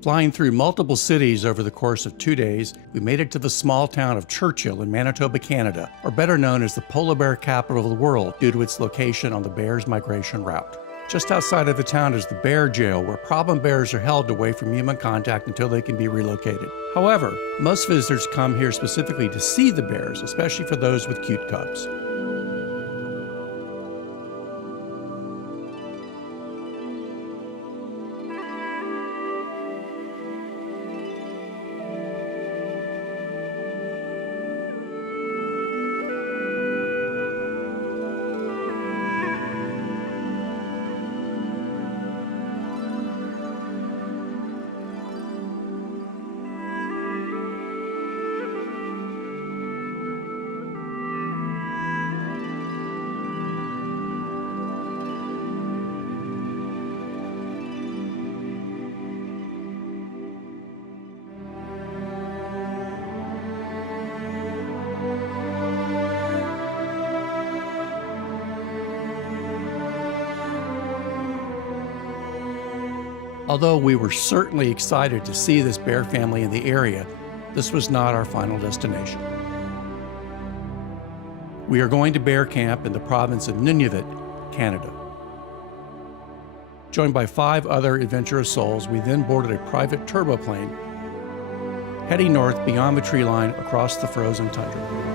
Flying through multiple cities over the course of 2 days, we made it to the small town of Churchill in Manitoba, Canada, or better known as the polar bear capital of the world due to its location on the bear's migration route. Just outside of the town is the bear jail, where problem bears are held away from human contact until they can be relocated. However, most visitors come here specifically to see the bears, especially for those with cute cubs. Although we were certainly excited to see this bear family in the area, this was not our final destination. We are going to bear camp in the province of Nunavut, Canada. Joined by 5 other adventurous souls, we then boarded a private turboplane, heading north beyond the tree line across the frozen tundra.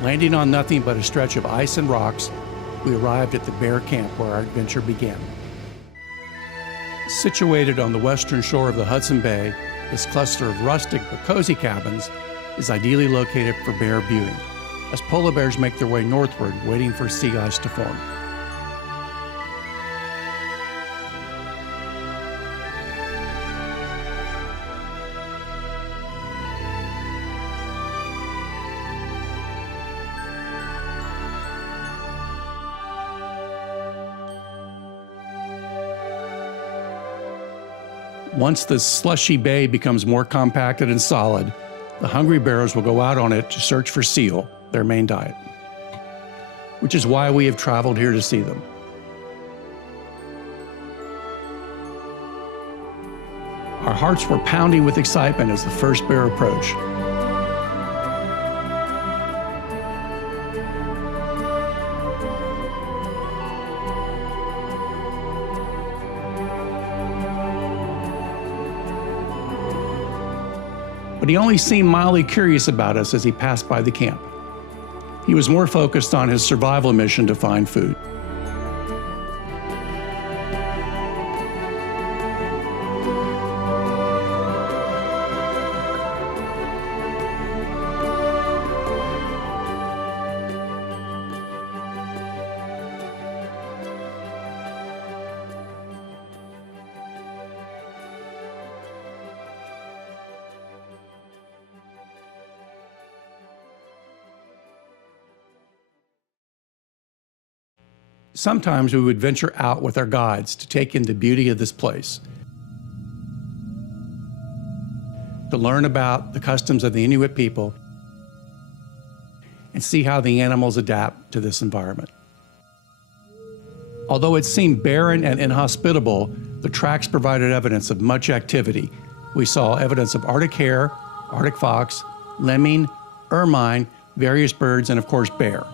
Landing on nothing but a stretch of ice and rocks, we arrived at the bear camp where our adventure began. Situated on the western shore of the Hudson Bay, this cluster of rustic but cozy cabins is ideally located for bear viewing, as polar bears make their way northward, waiting for sea ice to form. Once the slushy bay becomes more compacted and solid, the hungry bears will go out on it to search for seal, their main diet, which is why we have traveled here to see them. Our hearts were pounding with excitement as the first bear approached. But he only seemed mildly curious about us as he passed by the camp. He was more focused on his survival mission to find food. Sometimes we would venture out with our guides to take in the beauty of this place, to learn about the customs of the Inuit people and see how the animals adapt to this environment. Although it seemed barren and inhospitable, the tracks provided evidence of much activity. We saw evidence of Arctic hare, Arctic fox, lemming, ermine, various birds, and of course bear.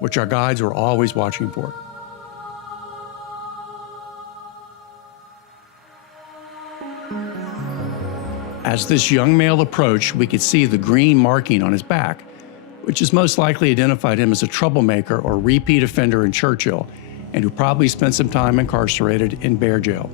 Which our guides were always watching for. As this young male approached, we could see the green marking on his back, which has most likely identified him as a troublemaker or repeat offender in Churchill, and who probably spent some time incarcerated in bear jail.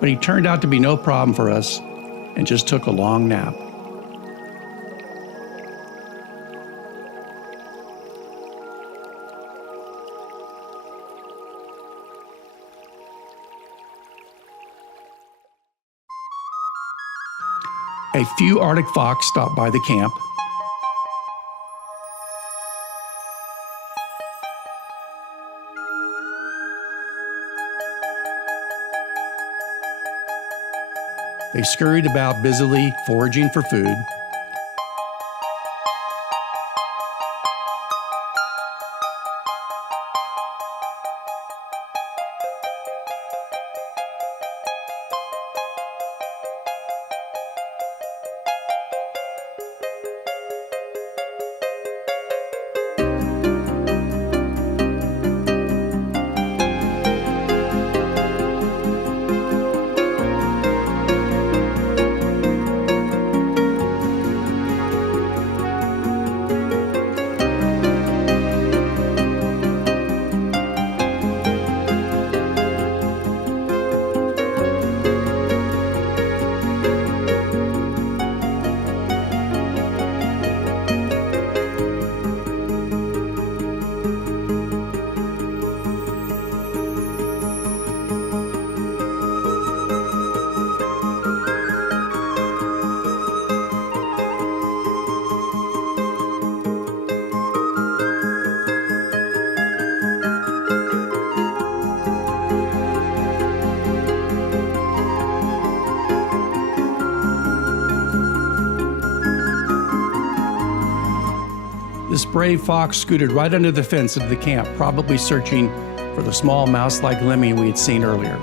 but he turned out to be no problem for us and just took a long nap. A few Arctic fox stopped by the camp. They scurried about busily foraging for food. This brave fox scooted right under the fence of the camp, probably searching for the small mouse-like lemming we had seen earlier.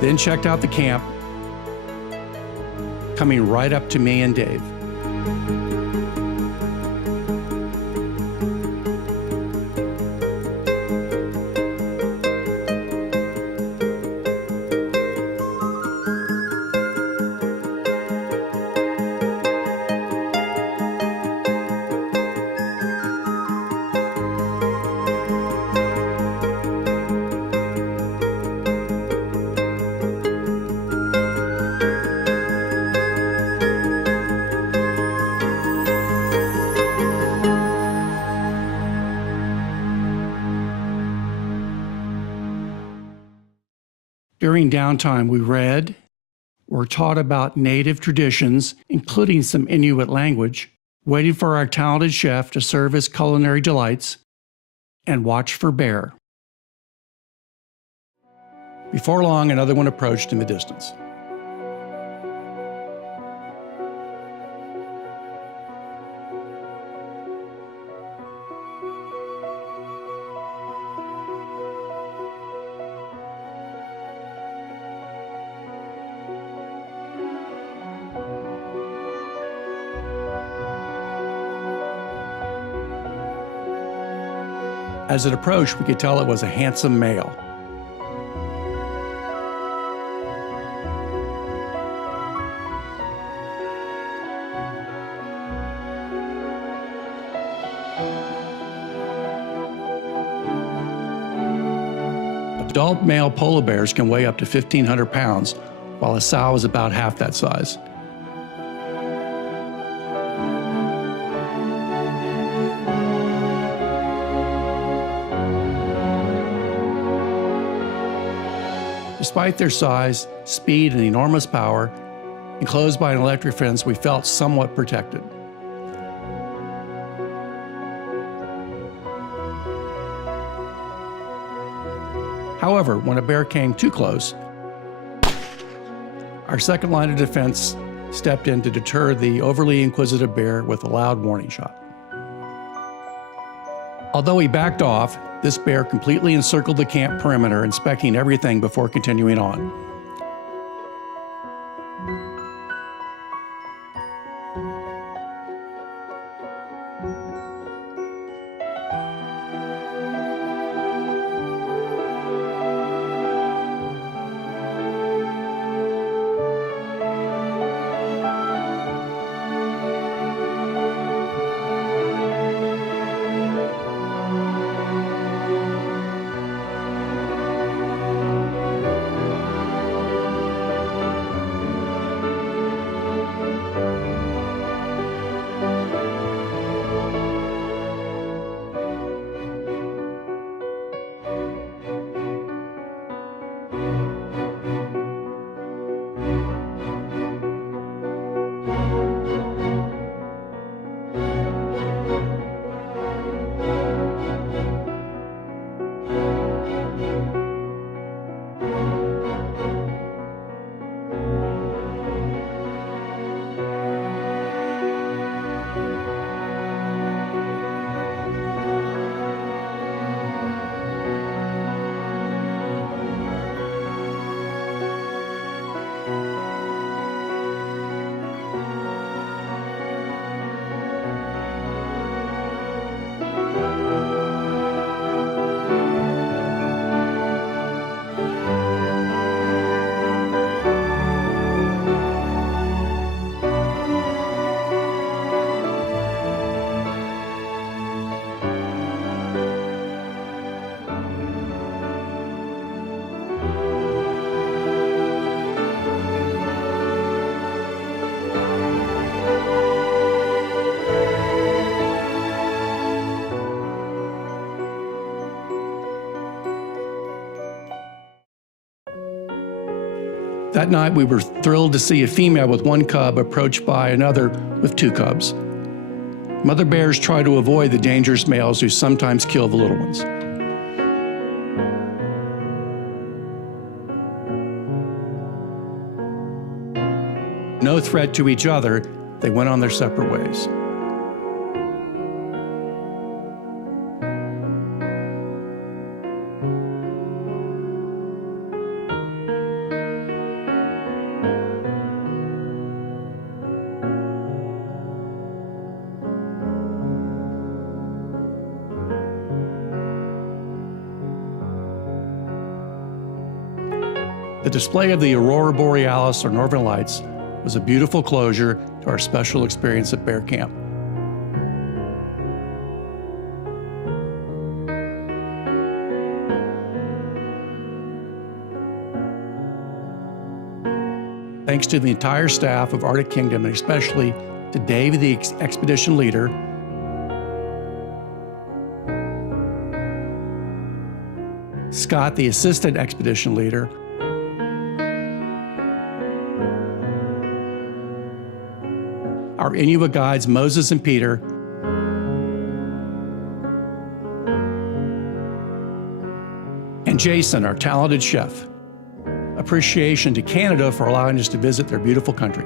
Then checked out the camp, coming right up to me and Dave. During downtime, we read, were taught about native traditions, including some Inuit language, waited for our talented chef to serve his culinary delights, and watched for bear. Before long, another one approached in the distance. As it approached, we could tell it was a handsome male. Adult male polar bears can weigh up to 1,500 pounds, while a sow is about half that size. Despite their size, speed, and enormous power, enclosed by an electric fence, we felt somewhat protected. However, when a bear came too close, our second line of defense stepped in to deter the overly inquisitive bear with a loud warning shot. Although he backed off, this bear completely encircled the camp perimeter, inspecting everything before continuing on. That night, we were thrilled to see a female with one cub approached by another with 2 cubs. Mother bears try to avoid the dangerous males who sometimes kill the little ones. No threat to each other, they went on their separate ways. The display of the Aurora Borealis, or Northern Lights, was a beautiful closure to our special experience at Bear Camp. Thanks to the entire staff of Arctic Kingdom, and especially to Dave, the expedition leader, Scott, the assistant expedition leader, our Inuit guides, Moses and Peter, and Jason, our talented chef. Appreciation to Canada for allowing us to visit their beautiful country.